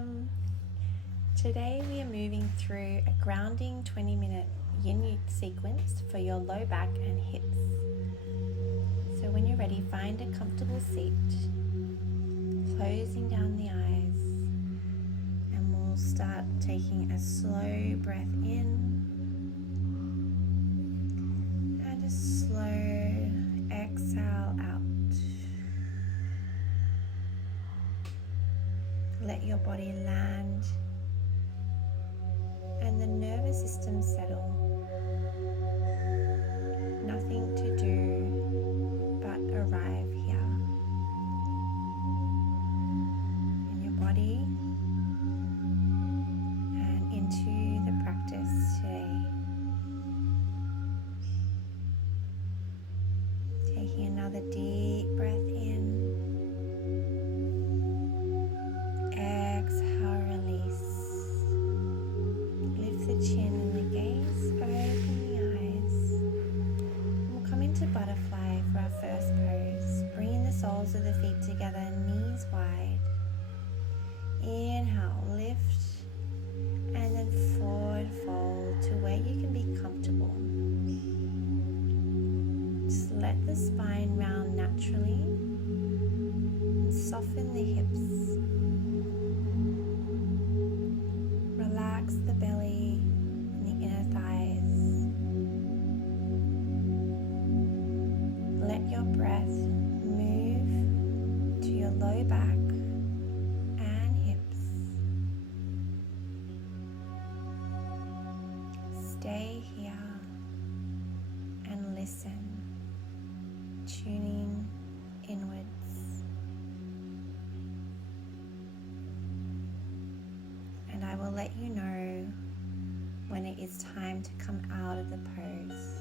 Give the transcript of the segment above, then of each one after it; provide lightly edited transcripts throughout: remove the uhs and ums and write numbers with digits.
welcome. Today we are moving through a grounding 20-minute Yin Yoga sequence for your low back and hips. So when you're ready, find a comfortable seat, closing down the eyes, and we'll start taking a slow breath in and a slow exhale out. Let your body land and the nervous system settle. Nothing to do but arrive here in your body and into the practice today. Taking another deep breath in. Exhale, release. Lift the chin and the gaze, open the eyes. We'll come into butterfly for our first pose. Bringing the soles of the feet together, knees wide. Inhale, lift, and then forward fold to where you can be comfortable. Just let the spine round naturally and soften the hips. Relax the belly and the inner thighs. Let your breath move to your low back and hips. Stay here and listen, tuning inwards. And I will let you know when it is time to come out of the pose.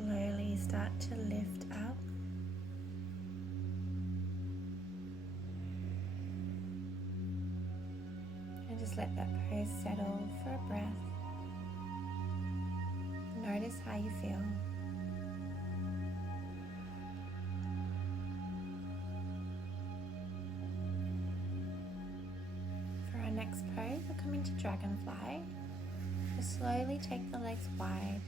slowly start to lift up. And just let that pose settle for a breath. Notice how you feel. For our next pose, we'll come into Dragonfly. Just slowly take the legs wide.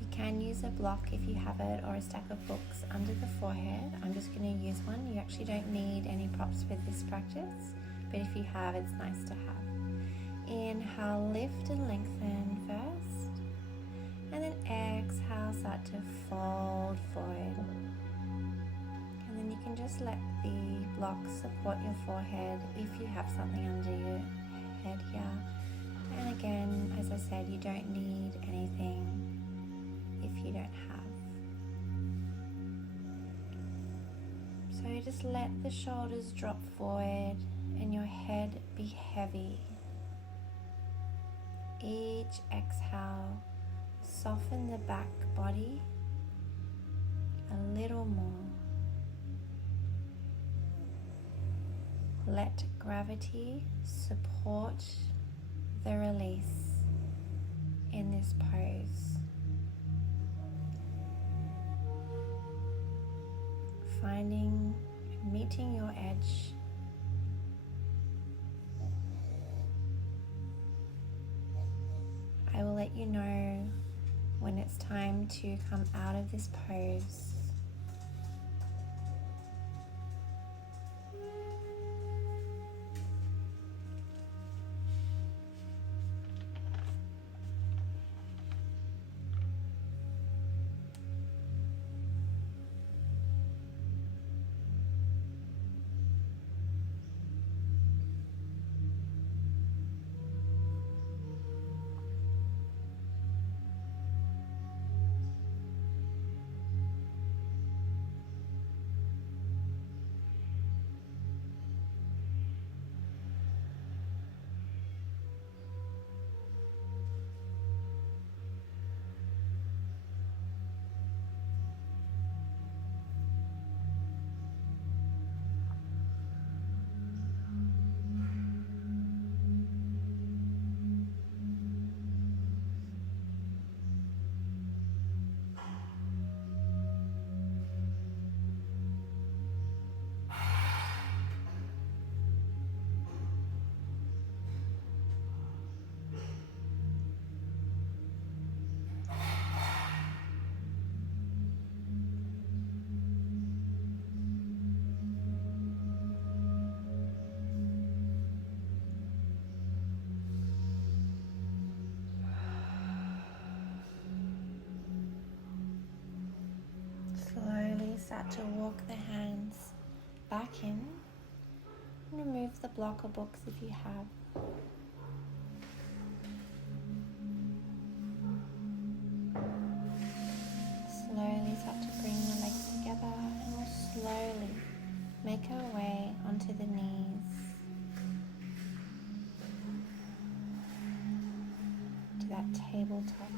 You can use a block if you have it, or a stack of books under the forehead. I'm just going to use one. You actually don't need any props for this practice, but if you have, it's nice to have. Inhale, lift and lengthen first, and then exhale, start to fold forward. And then you can just let the block support your forehead if you have something under your head here. And again, as I said, you don't need anything if you don't have. So just let the shoulders drop forward and your head be heavy. Each exhale, soften the back body a little more. Let gravity support the release in this pose. Finding and meeting your edge. I will let you know when it's time to come out of this pose. Slowly start to walk the hands back in. Remove the block or books if you have. Slowly start to bring the legs together, and we'll slowly make our way onto the knees to that tabletop.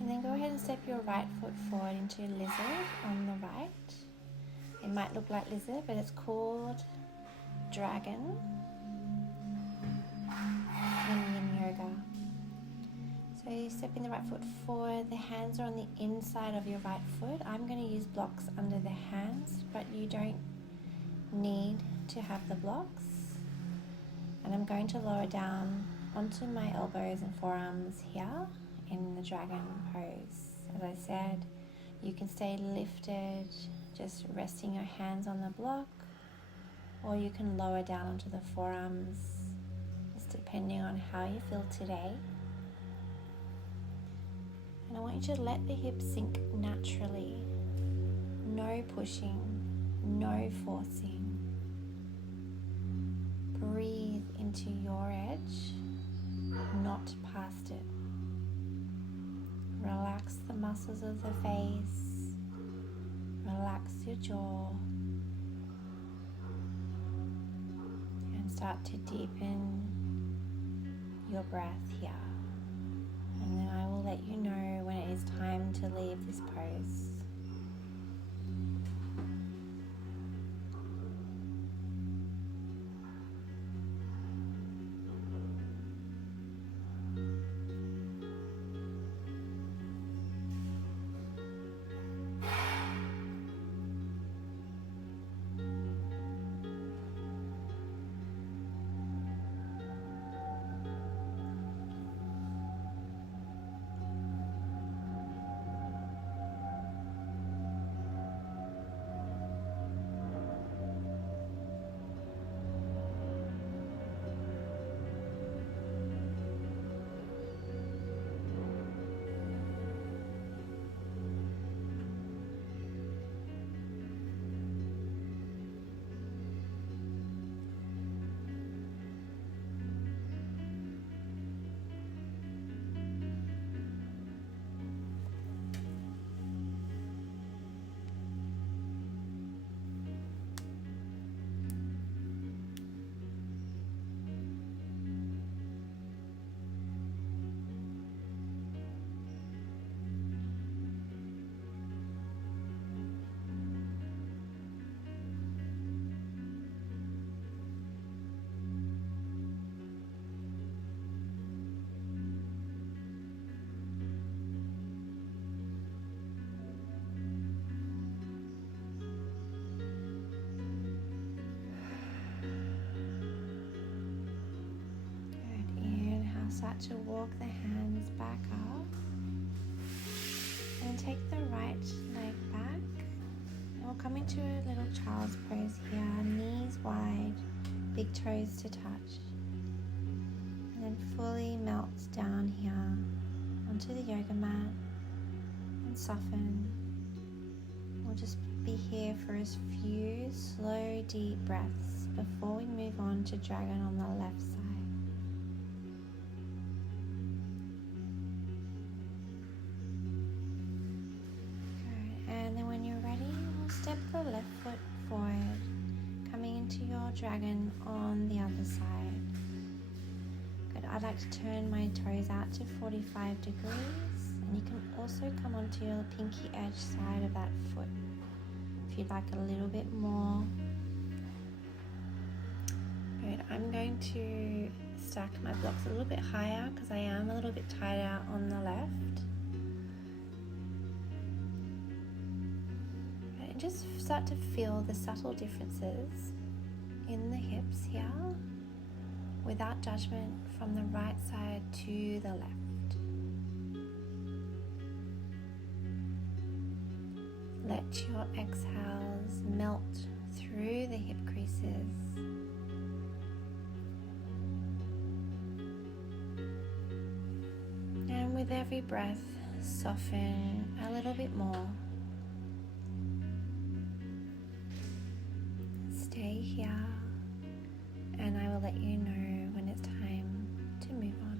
And then go ahead and step your right foot forward into lizard on the right. It might look like lizard, but it's called dragon in Yin Yoga. So you step in the right foot forward, the hands are on the inside of your right foot. I'm going to use blocks under the hands, but you don't need to have the blocks. And I'm going to lower down onto my elbows and forearms here in the dragon pose. As I said, you can stay lifted, just resting your hands on the block, or you can lower down onto the forearms, just depending on how you feel today. And I want you to let the hips sink naturally. No pushing, no forcing. Breathe into your edge, not past it. Relax the muscles of the face. Relax your jaw. And start to deepen your breath here And then I will let you know when it is time to leave this pose. Start to walk the hands back up and take the right leg back. And we'll come into a little child's pose here, knees wide, big toes to touch. And then fully melt down here onto the yoga mat and soften. We'll just be here for a few slow, deep breaths before we move on to dragon on the left side. Step the left foot forward, coming into your dragon on the other side. Good. I'd like to turn my toes out to 45 degrees, and you can also come onto your pinky edge side of that foot if you'd like a little bit more. Good. I'm going to stack my blocks a little bit higher because I am a little bit tighter on the left. Just start to feel the subtle differences in the hips here without judgment from the right side to the left. Let your exhales melt through the hip creases. And with every breath, soften a little bit more. Stay here, and I will let you know when it's time to move on.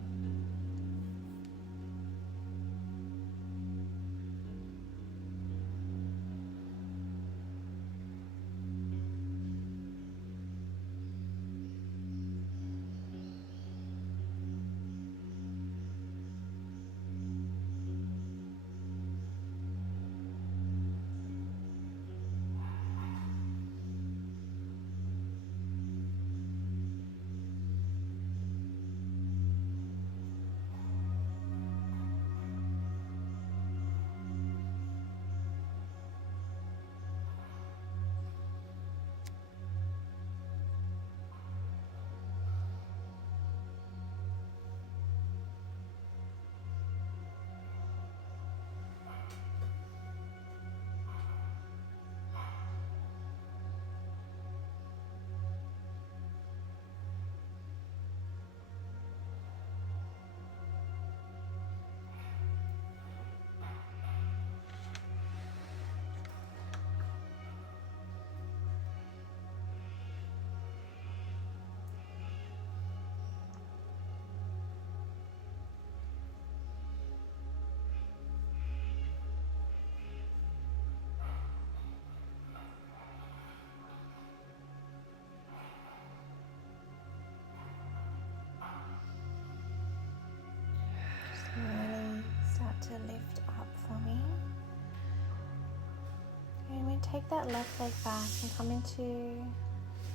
take that left leg back and come into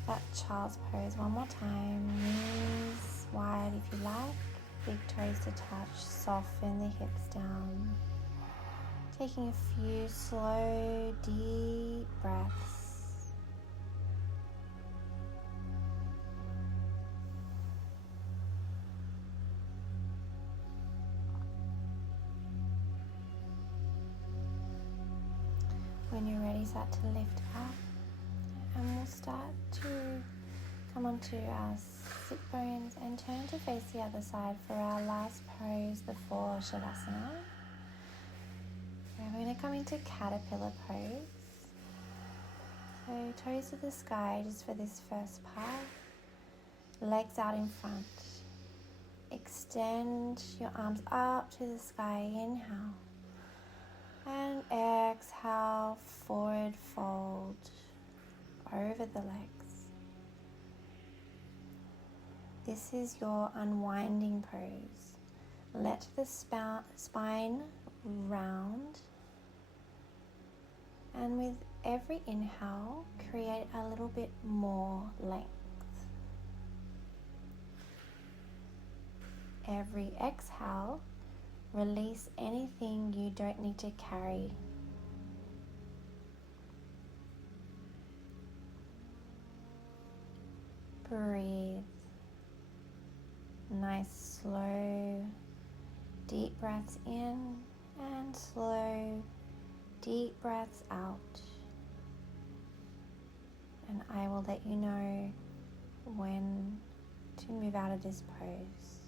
that child's pose one more time. Knees wide if you like, big toes to touch, soften the hips down. Taking a few slow, deep breaths. When you're ready, start to lift up, and we'll start to come onto our sit bones and turn to face the other side for our last pose before Shavasana. We're going to come into caterpillar pose. So toes to the sky just for this first part. Legs out in front. Extend your arms up to the sky. Inhale. And exhale, forward fold over the legs. This is your unwinding pose. Let the spine round. And with every inhale, create a little bit more length. Every exhale, release anything you don't need to carry. Breathe. Nice, slow, deep breaths in and slow, deep breaths out. And I will let you know when to move out of this pose.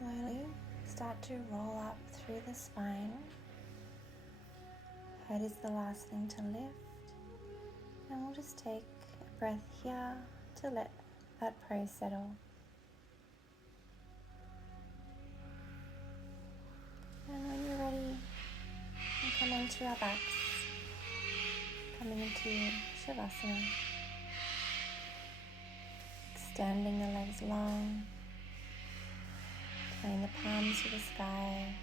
Slowly start to roll up through the spine. Head is the last thing to lift. And we'll just take a breath here to let that pose settle. And when you're ready, we'll come onto our backs, coming into Shavasana. Extending the legs long. Turning the palms to the sky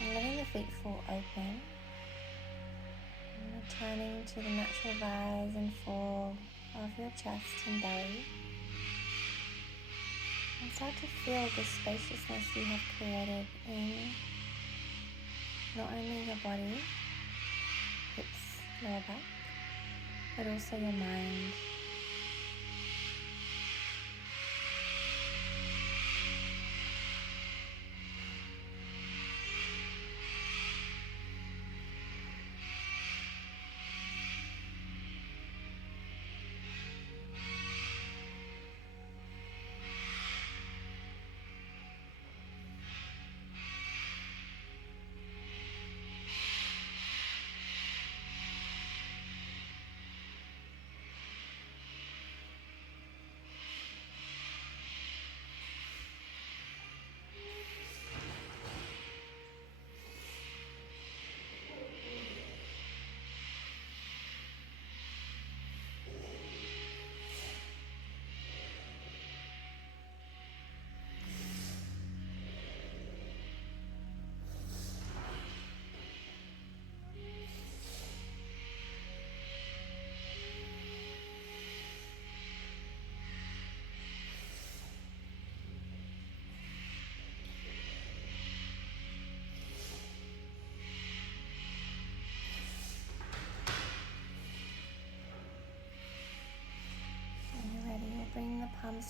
and letting the feet fall open. And returning to the natural rise and fall of your chest and belly. And start to feel the spaciousness you have created in not only your body, hips, lower back, but also your mind.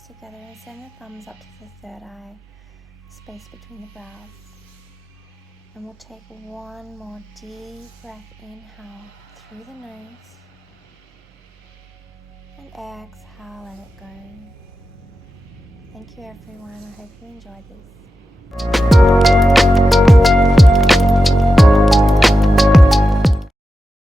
together and send the thumbs up to the third eye, space between the brows. And we'll take one more deep breath, inhale through the nose, and exhale, let it go. Thank you everyone, I hope you enjoyed this.